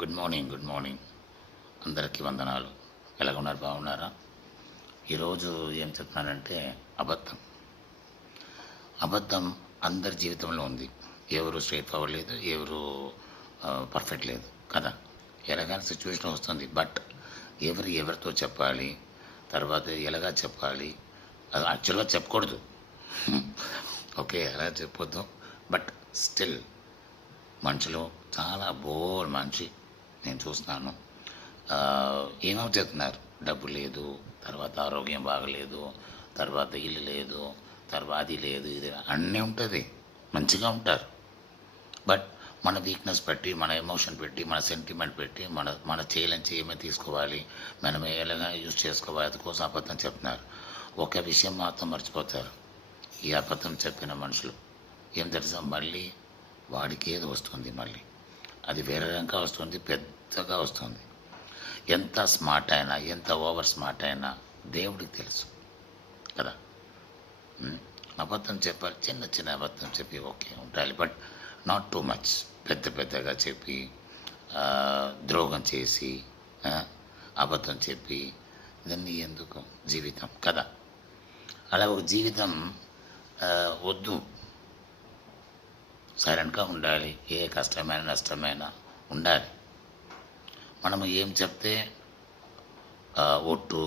Good morning అందరికీ వందనాలు. ఎలాగున్నారు, బాగున్నారా? ఈరోజు ఏం చెప్తున్నానంటే అబద్ధం. అబద్ధం అందరి జీవితంలో ఉంది. ఎవరు స్ట్రైట్ ఫార్వర్డ్ లేదు, ఎవరు పర్ఫెక్ట్ లేదు కదా. ఎలాగైనా సిచ్యువేషన్ వస్తుంది. బట్ ఎవరితో చెప్పాలి, తర్వాత ఎలాగా చెప్పాలి, అది యాక్చువల్గా చెప్పకూడదు. ఓకే, అలా చెప్పొద్దు. బట్ స్టిల్ మనుషులు చాలా బోర్ మనిషి నేను చూస్తున్నాను. ఏమో చెప్తున్నారు, డబ్బు లేదు, తర్వాత ఆరోగ్యం బాగలేదు, తర్వాత ఇల్లు లేదు, తర్వాత అది లేదు, ఇది అన్నీ ఉంటుంది, మంచిగా ఉంటారు. బట్ మన వీక్నెస్ పెట్టి, మన ఎమోషన్ పెట్టి, మన సెంటిమెంట్ పెట్టి, మన చేయలేని ఏమైనా తీసుకోవాలి, మనం ఎలాగ యూజ్ చేసుకోవాలి, అది కోసం అబద్ధం చెప్తున్నారు. ఒక విషయం మాత్రం మర్చిపోతారు. ఈ అబద్ధం చెప్పిన మనుషులు ఏం తెలుసా, మళ్ళీ వాడికి ఏది వస్తుంది, మళ్ళీ అది వేరే రకంగా వస్తుంది, పెద్దగా వస్తుంది. ఎంత స్మార్ట్ అయినా, ఎంత ఓవర్ స్మార్ట్ అయినా దేవుడికి తెలుసు కదా. అబద్ధం చెప్పాలి, చిన్న చిన్న అబద్ధం చెప్పి ఓకే ఉండాలి, బట్ నాట్ టూ మచ్. పెద్దగా చెప్పి ద్రోహం చేసి అబద్ధం చెప్పి ఇవన్నీ ఎందుకు? జీవితం కదా, అలా ఒక జీవితం వద్దు. సైలెంట్గా ఉండాలి, ఏ కష్టమైన నష్టమైనా ఉండాలి. మనము ఏం చెప్తే ఒట్టు,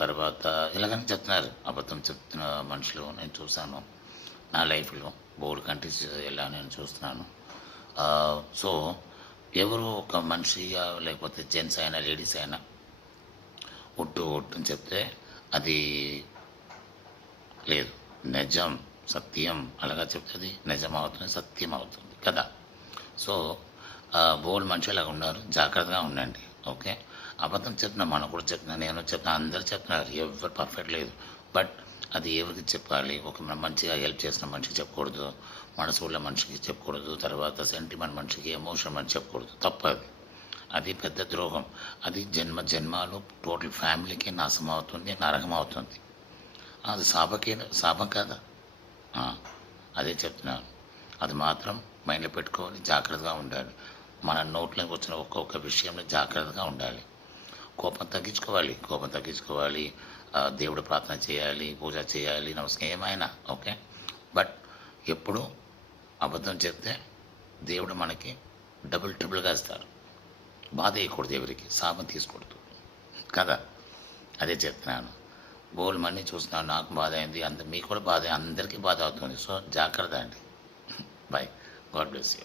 తర్వాత ఇలాగని చెప్తున్నారు. అబద్ధం చెప్తున్న మనుషులు నేను చూశాను నా లైఫ్లో. బోర్డు కంట్రీస్ ఎలా నేను చూస్తున్నాను. సో ఎవరు ఒక మనిషి, లేకపోతే జెంట్స్ అయినా లేడీస్ అయినా ఒట్టు అని చెప్తే అది లేదు, నిజం సత్యం అలాగా చెప్తుంది, నిజం అవుతుంది, సత్యం అవుతుంది కదా. సో బోల్డ్ మనుషులు అలాగ ఉన్నారు, జాగ్రత్తగా ఉండండి. ఓకే, అబద్ధం చెప్తున్నా, మనం కూడా చెప్తున్నా, నేను చెప్తున్నా, అందరూ చెప్తున్నారు, ఎవరు పర్ఫెక్ట్ లేదు. బట్ అది ఎవరికి చెప్పాలి? ఒక మంచిగా హెల్ప్ చేసిన మనిషికి చెప్పకూడదు, మనసు ఉన్న మనిషికి చెప్పకూడదు, తర్వాత సెంటిమెంట్ మనిషికి, ఎమోషన్ మనిషి చెప్పకూడదు. తప్పది, అది పెద్ద ద్రోహం. అది జన్మాలు టోటల్ ఫ్యామిలీకి నాశనం అవుతుంది, నరకం అవుతుంది. అది శాపం కదా. అదే చెప్తున్నాను. అది మాత్రం మైండ్లో పెట్టుకోవాలి, జాగ్రత్తగా ఉండాలి. మన నోట్లోకి వచ్చిన ఒక్కొక్క విషయంలో జాగ్రత్తగా ఉండాలి. కోపం తగ్గించుకోవాలి, దేవుడు ప్రార్థన చేయాలి, పూజ చేయాలి, నమస్కారం ఏమైనా ఓకే. బట్ ఎప్పుడు అబద్ధం చెప్తే దేవుడు మనకి ట్రిపుల్గా ఇస్తారు. బాధ వేయకూడదు, ఎవరికి శాపం తీసుకోకూడదు కదా. అదే చెప్తున్నాను. బోల్ మనీ చూస్తున్నాను, నాకు బాధ అయింది, మీకు కూడా బాధ, అందరికీ బాధ అవుతుంది. సో జాగ్రత్త అండి. Bye, God bless you.